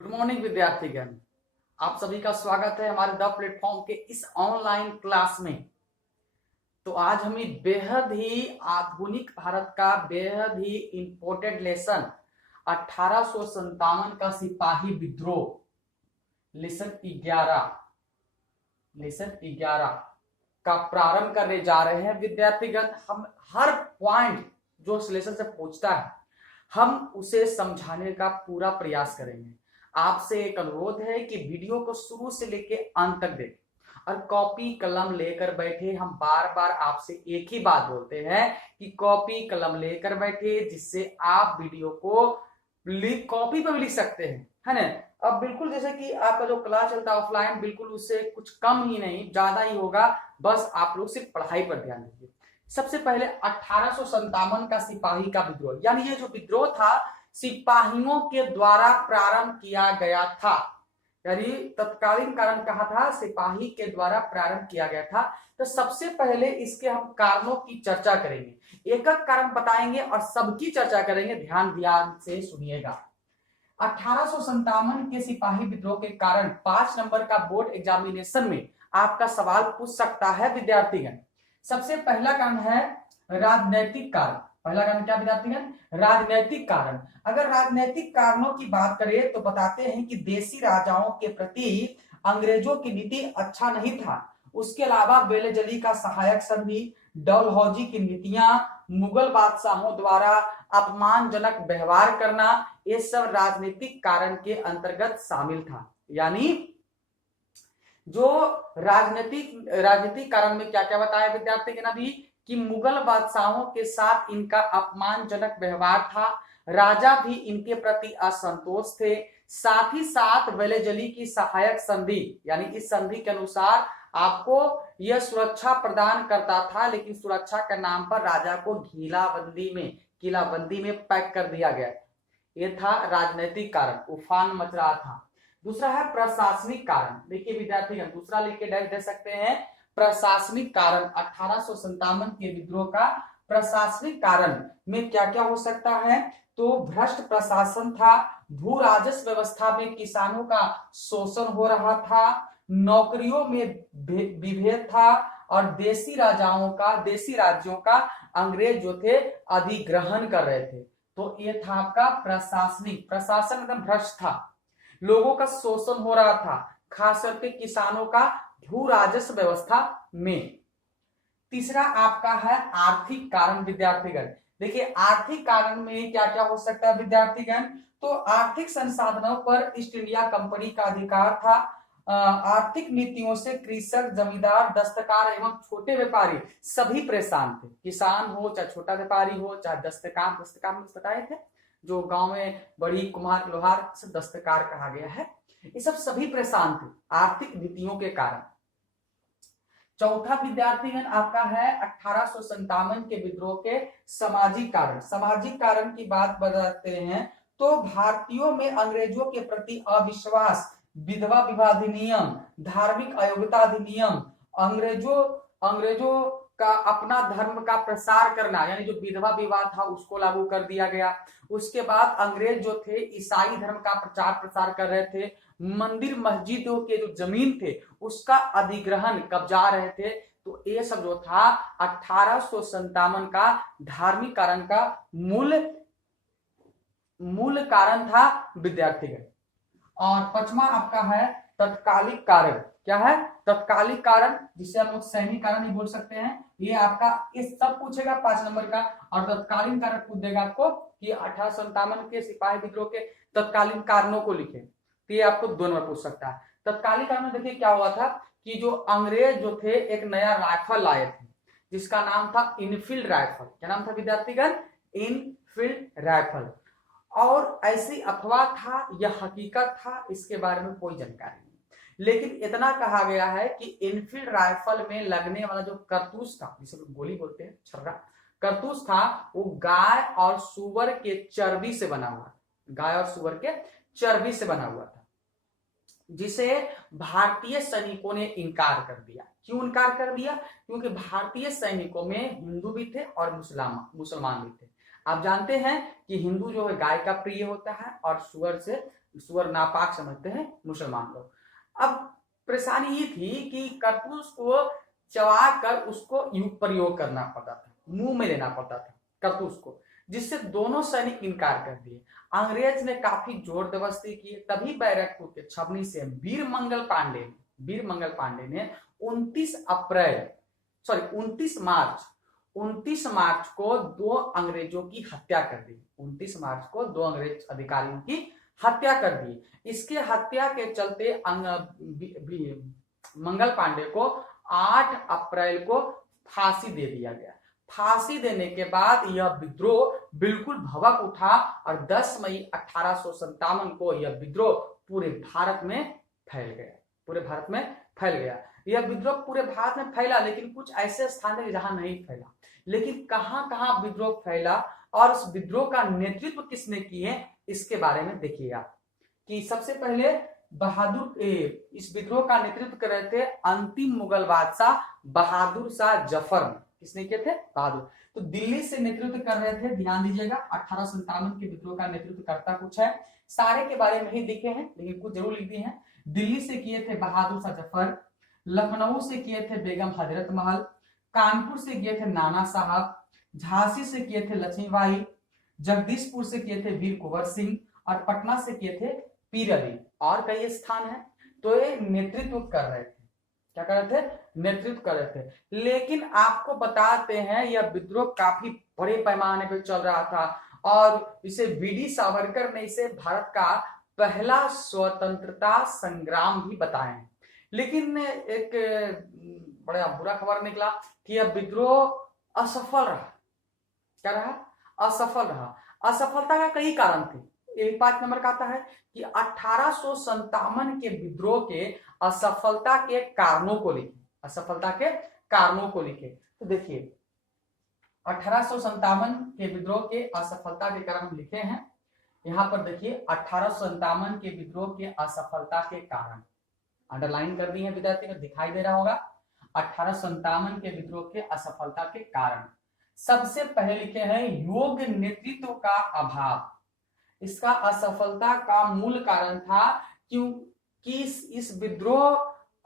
Good morning विद्यार्थीगण। आप सभी का स्वागत है हमारे द प्लेटफॉर्म के इस ऑनलाइन क्लास में। तो आज हम बेहद ही आधुनिक भारत का बेहद ही इंपॉर्टेंट लेसन 1857 का सिपाही विद्रोह लेसन 11 का प्रारंभ करने जा रहे हैं। विद्यार्थीगण, हम हर पॉइंट जो इस लेसन से पूछता है हम उसे समझाने का पूरा प्रयास करेंगे। आपसे एक अनुरोध है कि वीडियो को शुरू से लेके अंत तक देखें और कॉपी कलम लेकर बैठे। हम बार बार आपसे एक ही बात बोलते हैं कि कॉपी कलम लेकर बैठे, जिससे आप वीडियो को कॉपी पर भी लिख सकते हैं, है ना। अब बिल्कुल जैसे कि आपका जो क्लास चलता है ऑफलाइन, बिल्कुल उससे कुछ कम ही नहीं ज्यादा ही होगा। बस आप लोग सिर्फ पढ़ाई पर ध्यान दीजिए। सबसे पहले 1857 का सिपाही का विद्रोह, यानी ये जो विद्रोह था सिपाहियों के द्वारा प्रारंभ किया गया था। यानी तत्कालीन कारण कहा था, सिपाही के द्वारा प्रारंभ किया गया था। तो सबसे पहले इसके हम कारणों की चर्चा करेंगे, एक एक कारण बताएंगे और सबकी चर्चा करेंगे। ध्यान से सुनिएगा। 1857 के सिपाही विद्रोह के कारण 5 नंबर का बोर्ड एग्जामिनेशन में आपका सवाल पूछ सकता है विद्यार्थीगण। सबसे पहला कारण है राजनैतिक कारण। पहला कारण क्या विद्यार्थीगण? राजनैतिक कारण। अगर राजनैतिक कारणों की बात करें तो बताते हैं कि देशी राजाओं के प्रति अंग्रेजों की नीति अच्छा नहीं था। उसके अलावा वेलेजली का सहायक संधि, डलहौजी की नीतियां, मुगल बादशाहों द्वारा अपमानजनक व्यवहार करना, ये सब राजनीतिक कारण के अंतर्गत शामिल था। यानी जो राजनीतिक कारण में क्या क्या बताया विद्यार्थी के नबी कि मुगल बादशाहों के साथ इनका अपमानजनक व्यवहार था, राजा भी इनके प्रति असंतोष थे। साथ ही साथ वेलेजली की सहायक संधि, यानी इस संधि के अनुसार आपको यह सुरक्षा प्रदान करता था, लेकिन सुरक्षा के नाम पर राजा को किलाबंदी में पैक कर दिया गया। यह था राजनीतिक कारण, उफान मच रहा था। दूसरा है प्रशासनिक कारण। देखिए विद्यार्थीगण, दूसरा लिख के डैश दे सकते हैं प्रशासनिक कारण। 1857 के विद्रोह का प्रशासनिक कारण में क्या क्या हो सकता है? तो भ्रष्ट प्रशासन था, भू राजस्व व्यवस्था में किसानों का शोषण हो रहा था, नौकरियों में विभेद था, और देशी राज्यों का अंग्रेज जो थे अधिग्रहण कर रहे थे। तो ये था आपका प्रशासन एकदम भ्रष्ट था, लोगों का शोषण हो रहा था, खास करके किसानों का भू राजस्व व्यवस्था में। तीसरा आपका है आर्थिक कारण विद्यार्थीगण। देखिए आर्थिक कारण में क्या क्या हो सकता है विद्यार्थीगण? तो आर्थिक संसाधनों पर ईस्ट इंडिया कंपनी का अधिकार था। आर्थिक नीतियों से कृषक, जमींदार, दस्तकार एवं छोटे व्यापारी सभी परेशान थे। किसान हो चाहे छोटा व्यापारी हो चाहे दस्तकार में बताए थे, जो गांव में बड़ी कुम्हार लोहार से दस्तकार कहा गया है, ये सब सभी परेशान थे आर्थिक नीतियों के कारण। चौथा विद्यार्थीगण आपका है 1857 के विद्रोह के सामाजिक कारण। सामाजिक कारण की बात बताते हैं तो भारतीयों में अंग्रेजों के प्रति अविश्वास, विधवा विवाह अधिनियम, धार्मिक अयोग्यता अधिनियम, अंग्रेजों का अपना धर्म का प्रसार करना, यानी जो विधवा विवाह था उसको लागू कर दिया गया। उसके बाद अंग्रेज जो थे ईसाई धर्म का प्रचार प्रसार कर रहे थे, मंदिर मस्जिदों के जो जमीन थे उसका अधिग्रहण कब्जा रहे थे। तो ये सब जो था 1857 का धार्मिक कारण का मूल कारण था विद्यार्थीगण। और पांचवा आपका है तत्कालिक कारण। क्या है? तत्कालिक कारण, जिसे हम लोग सैनिक कारण ही बोल सकते हैं। ये आपका इस सब पूछेगा 5 नंबर का, और तत्कालीन कारण पूछ देगा आपको कि 1857 के सिपाही विद्रोह के तत्कालीन कारणों को लिखे। तो ये आपको 2 नंबर पूछ सकता है। तत्कालीन कारण में देखिए क्या हुआ था कि जो अंग्रेज जो थे एक नया राइफल लाए थे, जिसका नाम था इनफील्ड राइफल। क्या नाम था विद्यार्थीगण? Enfield rifle. और ऐसी अफवाह था या हकीकत था, इसके बारे में कोई जानकारी नहीं, लेकिन इतना कहा गया है कि इनफील्ड राइफल में लगने वाला जो कारतूस था, जिसे गोली बोलते हैं, छर्रा कारतूस था, वो गाय और सुअर के चर्बी से बना हुआ, था, जिसे भारतीय सैनिकों ने इनकार कर दिया। क्यों इनकार कर दिया? क्योंकि भारतीय सैनिकों में हिंदू भी थे और मुसलमान भी थे। आप जानते हैं कि हिंदू जो है गाय का प्रिय होता है और सुअर से सुअर नापाक समझते हैं मुसलमान लोग। अब परेशानी ये थी कि करतूस को चबा कर उसको प्रयोग करना पड़ता था, मुंह में लेना पड़ता था करतूस को, जिससे दोनों सैनिक इनकार कर दिए। अंग्रेज ने काफी जोर जबरदस्ती की, तभी बैरकपुर के छवनी से वीर मंगल पांडे ने 29 मार्च को 2 अंग्रेजों की हत्या कर दी। 29 मार्च को 2 अंग्रेज अधिकारियों की हत्या कर दी। इसके हत्या के चलते मंगल पांडे को 8 अप्रैल को फांसी दे दिया गया। फांसी देने के बाद यह विद्रोह बिल्कुल भभक उठा और 10 मई 1857 को यह विद्रोह पूरे भारत में फैल गया। यह विद्रोह पूरे भारत में फैला, लेकिन कुछ ऐसे स्थान थे जहां नहीं फैला। लेकिन कहां कहां विद्रोह फैला और उस विद्रोह का नेतृत्व किसने किए, इसके बारे में देखिए आप कि सबसे पहले इस विद्रोह का नेतृत्व कर रहे थे अंतिम मुगल बादशाह बहादुर शाह जफर। किसने किए थे? बहादुर। तो दिल्ली से नेतृत्व कर रहे थे, ध्यान दीजिएगा। 1857 के विद्रोह का नेतृत्व करता कुछ है, सारे के बारे में ही लिखे हैं लेकिन कुछ जरूर लिख दिए हैं। दिल्ली से किए थे बहादुर शाह जफर, लखनऊ से किए थे बेगम हजरत महल, कानपुर से किए थे नाना साहब, झांसी से किए थे लक्ष्मीबाई, जगदीशपुर से किए थे वीर कुंवर सिंह और पटना से किए थे पीर अली। और कई स्थान है। तो ये नेतृत्व कर रहे थे, क्या कर रहे थे? नेतृत्व कर रहे थे। लेकिन आपको बताते हैं यह विद्रोह काफी बड़े पैमाने पर चल रहा था और इसे वीडी सावरकर ने इसे भारत का पहला स्वतंत्रता संग्राम भी बताए हैं। लेकिन एक बड़ा बुरा खबर निकला कि यह विद्रोह असफल रहा। क्या रहा? असफल रहा। असफलता का कई कारण थे। 5 नंबर का आता है कि 1857 के विद्रोह के असफलता के कारणों को लिखे। तो देखिए 1857 के विद्रोह के असफलता के कारण हम लिखे हैं। यहां पर देखिए 1857 के विद्रोह के असफलता के कारण अंडरलाइन कर दी है विद्यार्थी को, दिखाई दे रहा होगा। 1857 के विद्रोह के असफलता के कारण सबसे पहले लिखे हैं योग्य नेतृत्व का अभाव। इसका असफलता का मूल कारण था क्योंकि इस विद्रोह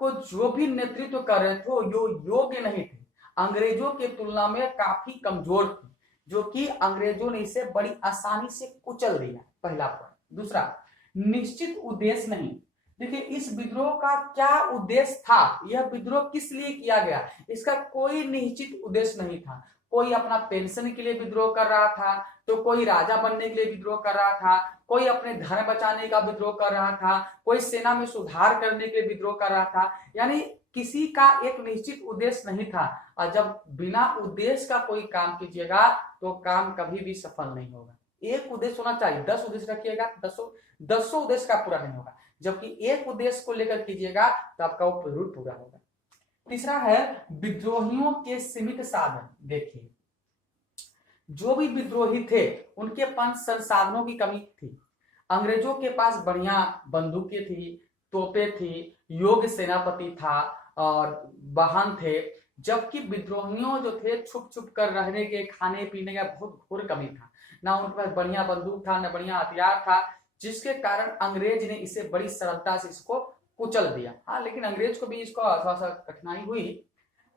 को जो भी नेतृत्व कर रहे थे वो योग्य नहीं थे, अंग्रेजों के तुलना में काफी कमजोर थे, जो कि अंग्रेजों ने इसे बड़ी आसानी से कुचल दिया। पहला पॉइंट। दूसरा, निश्चित उद्देश्य नहीं। देखिए इस विद्रोह का क्या उद्देश्य था, यह विद्रोह किस लिए किया गया, इसका कोई निश्चित उद्देश्य नहीं था। कोई अपना पेंशन के लिए विद्रोह कर रहा था, तो कोई राजा बनने के लिए विद्रोह कर रहा था, कोई अपने धन बचाने का विद्रोह कर रहा था, कोई सेना में सुधार करने के लिए विद्रोह कर रहा था। यानी किसी का एक निश्चित उद्देश्य नहीं था। और जब बिना उद्देश्य का कोई काम कीजिएगा तो काम कभी भी सफल नहीं होगा। एक उद्देश्य होना चाहिए। 10 उद्देश्य रखिएगा, 10 उद्देश्य का पूरा नहीं होगा। जबकि एक उद्देश्य को लेकर कीजिएगा तो आपका वो जरूर पूरा होगा। तीसरा है विद्रोहियों के सीमित साधन। देखिए जो भी विद्रोही थे उनके पास संसाधनों की कमी थी। अंग्रेजों के पास बढ़िया बंदूकें थी, तोपें थी, योग्य सेनापति था और वाहन थे, जबकि विद्रोहियों जो थे छुप छुप कर रहने के, खाने पीने का बहुत घोर कमी था। ना उनके पास बढ़िया बंदूक था, ना बढ़िया हथियार था, जिसके कारण अंग्रेज ने इसे बड़ी सरलता से इसको कुचल दिया। हाँ, लेकिन अंग्रेज को भी इसको थोड़ा सा कठिनाई हुई।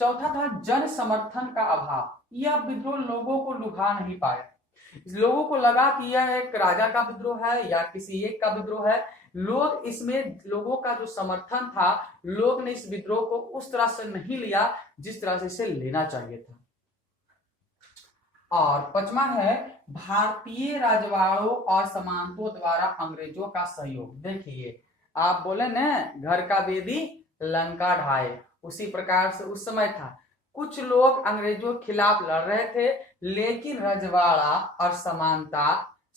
चौथा था जन समर्थन का अभाव। यह विद्रोह लोगों को लुभा नहीं पाया। लोगों को लगा कि यह एक राजा का विद्रोह है या किसी एक का विद्रोह है। लोग इसमें, लोगों का जो समर्थन था, लोग ने इस विद्रोह को उस तरह से नहीं लिया जिस तरह से इसे लेना चाहिए था। और पांचवा है भारतीय राजवाड़ों और सामंतों द्वारा अंग्रेजों का सहयोग। देखिए आप बोले न घर का वेदी लंका ढाए, उसी प्रकार से उस समय था। कुछ लोग अंग्रेजों के खिलाफ लड़ रहे थे, लेकिन रजवाड़ा और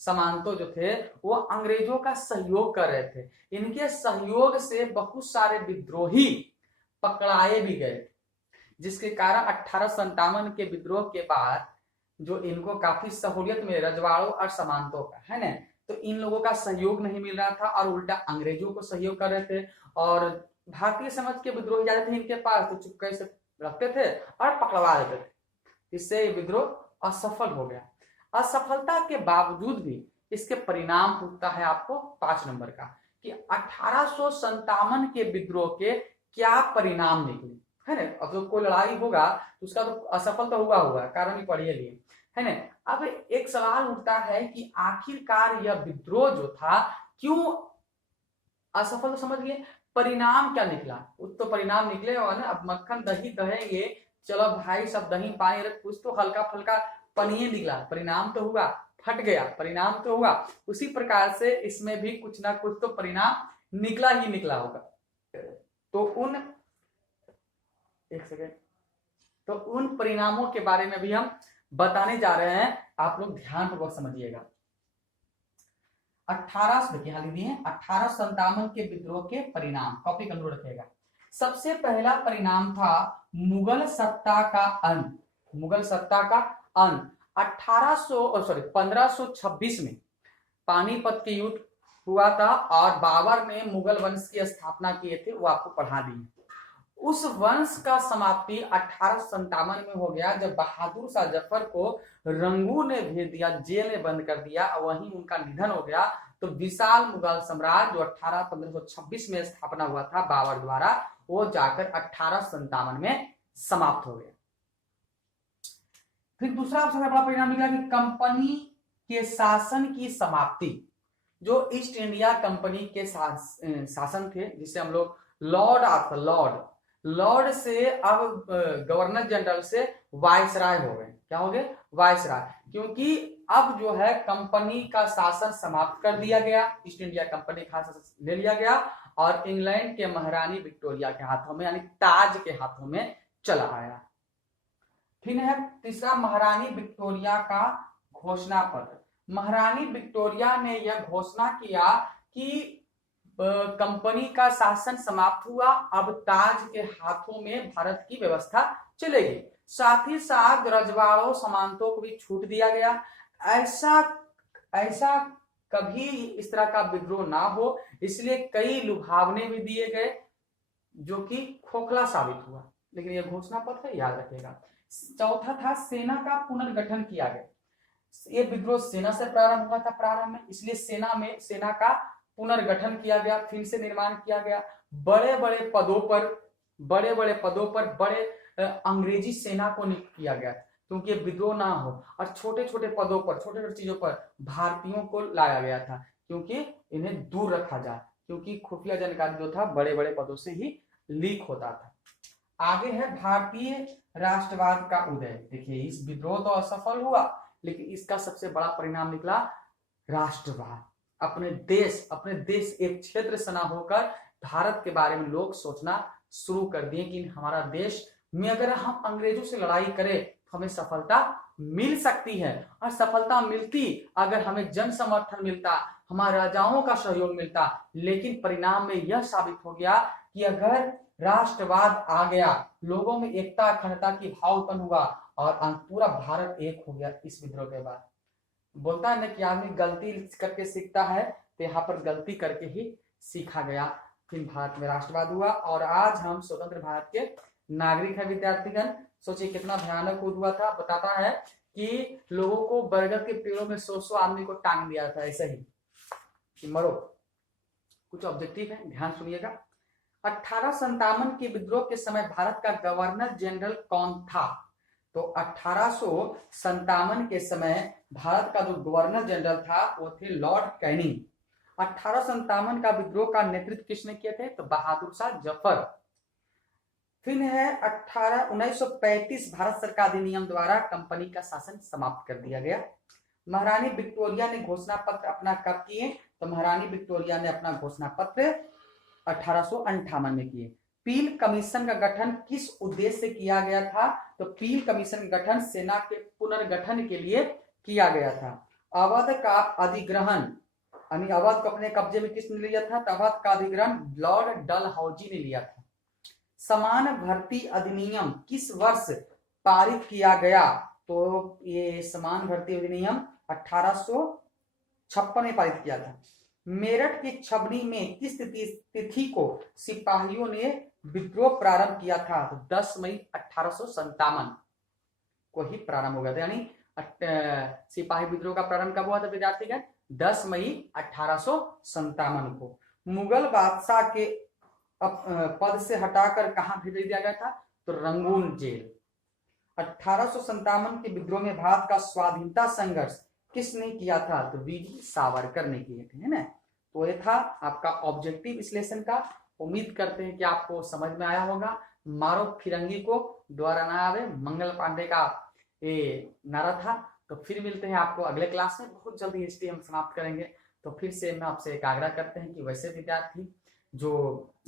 सामंतों जो थे वो अंग्रेजों का सहयोग कर रहे थे। इनके सहयोग से बहुत सारे विद्रोही पकड़ाए भी गए, जिसके कारण 1857 के विद्रोह के बाद जो इनको काफी सहूलियत मिली रजवाड़ों और सामंतों का, है ना, तो इन लोगों का सहयोग नहीं मिल रहा था और उल्टा अंग्रेजों को सहयोग कर रहे थे। और भारतीय समाज के विद्रोही जाते थे इनके पास, तो चुपके से रखते थे और पकड़वा देते थे। इससे विद्रोह असफल हो गया। असफलता के बावजूद भी इसके परिणाम पूछता है आपको 5 नंबर का कि 1857 के विद्रोह के क्या परिणाम निकले, है ना। अब जो कोई लड़ाई होगा तो उसका तो असफल तो हुआ होगा, कारण ही पढ़िए लिए, है ना। अब एक सवाल उठता है कि आखिरकार यह विद्रोह जो था क्यों असफल, तो समझ गए, परिणाम क्या निकला, कुछ तो परिणाम निकले और ना। अब मक्खन दही दहेंगे, चलो भाई सब दही पानी रख, कुछ तो हल्का फुल्का पनीर निकला, परिणाम तो हुआ, फट गया, परिणाम तो हुआ। उसी प्रकार से इसमें भी कुछ ना कुछ तो परिणाम निकला ही निकला होगा। तो उन एक सेकेंड, तो उन परिणामों के बारे में भी हम बताने जा रहे हैं, आप लोग ध्यानपूर्वक समझिएगा। 1857 के विद्रोह के परिणाम, कॉपी कंट्रोल रखिएगा। सबसे पहला परिणाम था मुगल सत्ता का अंत। मुगल सत्ता का अंत 1526 में पानीपत के युद्ध हुआ था और बाबर ने मुगल वंश की स्थापना किए थे, वो आपको पढ़ा दिए। उस वंश का समाप्ति 1857 में हो गया जब बहादुर शाह जफर को रंगू ने भेज दिया, जेल में बंद कर दिया और वहीं उनका निधन हो गया। तो विशाल मुगल साम्राज्य जो 1526 में स्थापना हुआ था बाबर द्वारा, वो जाकर 1857 में समाप्त हो गया। फिर दूसरा सबसे बड़ा परिणाम निकला कि कंपनी के शासन की समाप्ति। जो ईस्ट इंडिया कंपनी के शासन थे, जिसे हम लोग लॉर्ड से अब गवर्नर जनरल से वायसराय हो गए। क्या हो गए? वायसराय, क्योंकि अब जो है कंपनी का शासन समाप्त कर दिया गया, ईस्ट इंडिया कंपनी का शासन ले लिया गया और इंग्लैंड के महारानी विक्टोरिया के हाथों में, यानी ताज के हाथों में चला आया। फिर है तीसरा महारानी विक्टोरिया का घोषणा पत्र। महारानी विक्टोरिया ने यह घोषणा किया कि कंपनी का शासन समाप्त हुआ, अब ताज के हाथों में भारत की व्यवस्था चलेगी। साथ ही साथ रजवाड़ों सामंतों को भी छूट दिया गया। ऐसा कभी इस तरह का विद्रोह ना हो, इसलिए कई लुभावने भी दिए गए जो कि खोखला साबित हुआ, लेकिन यह घोषणा पत्र है, याद रखेगा। चौथा था सेना का पुनर्गठन किया गया। ये विद्रोह सेना से प्रारंभ हुआ था प्रारंभ में, इसलिए सेना का पुनर्गठन किया गया, फिर से निर्माण किया गया। बड़े बड़े पदों पर बड़े अंग्रेजी सेना को नियुक्त किया गया क्योंकि ये विद्रोह ना हो, और छोटे छोटे पदों पर, छोटे छोटे चीजों पर भारतीयों को लाया गया था क्योंकि इन्हें दूर रखा जाए, क्योंकि खुफिया जानकारी जो था बड़े बड़े पदों से ही लीक होता था। आगे है भारतीय राष्ट्रवाद का उदय। देखिए इस विद्रोह तो असफल हुआ, लेकिन इसका सबसे बड़ा परिणाम निकला राष्ट्रवाद। अपने देश एक क्षेत्र से ना होकर भारत के बारे में लोग सोचना शुरू कर दिए कि हमारा देश में अगर हम अंग्रेजों से लड़ाई करें तो हमें सफलता मिल सकती है, और सफलता मिलती अगर हमें जन समर्थन मिलता, हमारे राजाओं का सहयोग मिलता। लेकिन परिणाम में यह साबित हो गया कि अगर राष्ट्रवाद आ गया, लोगों में एकता अखंडता की भाव उत्पन्न हुआ और पूरा भारत एक हो गया। इस विद्रोह के बाद बोलता है ना कि आदमी गलती करके सीखता है, तो यहाँ पर गलती करके ही सीखा गया। फिर भारत में राष्ट्रवाद हुआ और आज हम स्वतंत्र भारत के नागरिक है। विद्यार्थीगण सोचिए कितना भयानक हुआ था। बताता है कि लोगों को बरगद के पेड़ों में 100 आदमी को टांग दिया था ऐसे ही कि मरो। कुछ ऑब्जेक्टिव है, ध्यान सुनिएगा। 1857 के विद्रोह के समय भारत का गवर्नर जनरल कौन था? तो 1857 के समय भारत का जो गवर्नर जनरल था वो थे लॉर्ड कैनिंग। 1857 का विद्रोह का नेतृत्व किसने किए थे? तो बहादुर शाह जफर। फिर है 1935 भारत सरकार अधिनियम द्वारा कंपनी का शासन समाप्त कर दिया गया। महारानी विक्टोरिया ने घोषणा पत्र अपना कब किए? तो महारानी विक्टोरिया ने अपना घोषणा पत्र 1858 में किए। पील कमीशन का गठन किस उद्देश्य से किया गया था? तो पील कमीशन का गठन सेना के पुनर्गठन के लिए किया गया था। अवध का अधिग्रहण, यानी अवध को अपने कब्जे में किसने लिया था? तो अवध का अधिग्रहण लॉर्ड डलहौजी ने लिया था। समान भर्ती अधिनियम किस वर्ष पारित किया गया? तो ये समान भर्ती अधिनियम 1856 में पारित किया था। मेरठ की छबनी में किस तिथि को सिपाहियों ने विद्रोह प्रारंभ किया था? तो 10 मई 1857 को ही प्रारंभ हो गया था। यानी सिपाही विद्रोह का प्रारंभ कब हुआ था विद्यार्थीगण? 10 मई 1857 को मुगल बादशाह के पद से हटाकर कहां भेज दिया गया था, तो रंगून जेल। 1857 के विद्रोह में भारत का स्वाधीनता संघर्ष किसने किया था, तो वीर सावरकर ने किए थे, है ना। तो ये था आपका ऑब्जेक्टिव विश्लेषण का। उम्मीद करते हैं कि आपको समझ में आया होगा। मारो फिरंगी को द्वारा ना आवे, मंगल पांडे का ये नारा था। तो फिर मिलते हैं आपको अगले क्लास में, बहुत जल्दी हिस्ट्री हम समाप्त करेंगे। तो फिर से मैं आपसे एक आग्रह करते हैं कि वैसे विद्यार्थी जो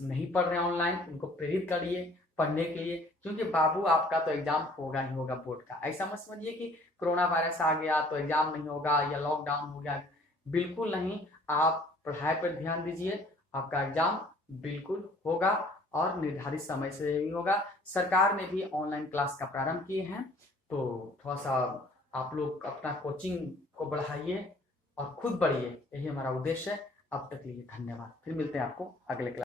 नहीं पढ़ रहे हैं ऑनलाइन, उनको प्रेरित करिए पढ़ने के लिए, क्योंकि बाबू आपका तो एग्जाम होगा ही होगा बोर्ड का। ऐसा मत समझिए कि कोरोना वायरस आ गया तो एग्जाम नहीं होगा या लॉकडाउन हो गया, बिल्कुल नहीं। आप पढ़ाई पर ध्यान दीजिए, आपका एग्जाम बिल्कुल होगा और निर्धारित समय से भी होगा। सरकार ने भी ऑनलाइन क्लास का प्रारंभ किए हैं, तो थोड़ा सा आप लोग अपना कोचिंग को बढ़ाइए और खुद बढ़िए, यही हमारा उद्देश्य है। अब तक के लिए धन्यवाद। फिर मिलते हैं आपको अगले क्लास।